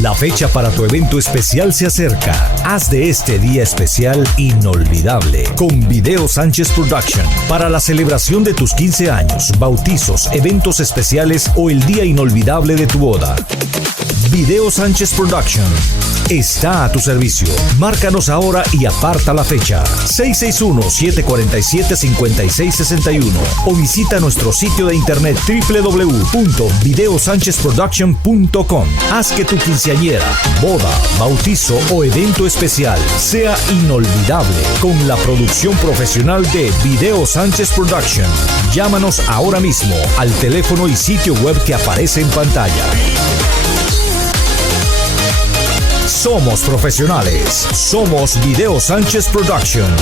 La fecha para tu evento especial se acerca. Haz de este día especial inolvidable con Video Sánchez Production. Para la celebración de tus 15 años, bautizos, eventos especiales o el día inolvidable de tu boda. Video Sánchez Production está a tu servicio. Márcanos ahora y aparta la fecha. 661-747-5661 o visita nuestro sitio de internet www.videosanchezproduction.com. Haz que tu quinceañera, boda, bautizo o evento especial sea inolvidable con la producción profesional de Video Sánchez Production. Llámanos ahora mismo al teléfono y sitio web que aparece en pantalla. Somos profesionales. Somos Video Sánchez Production.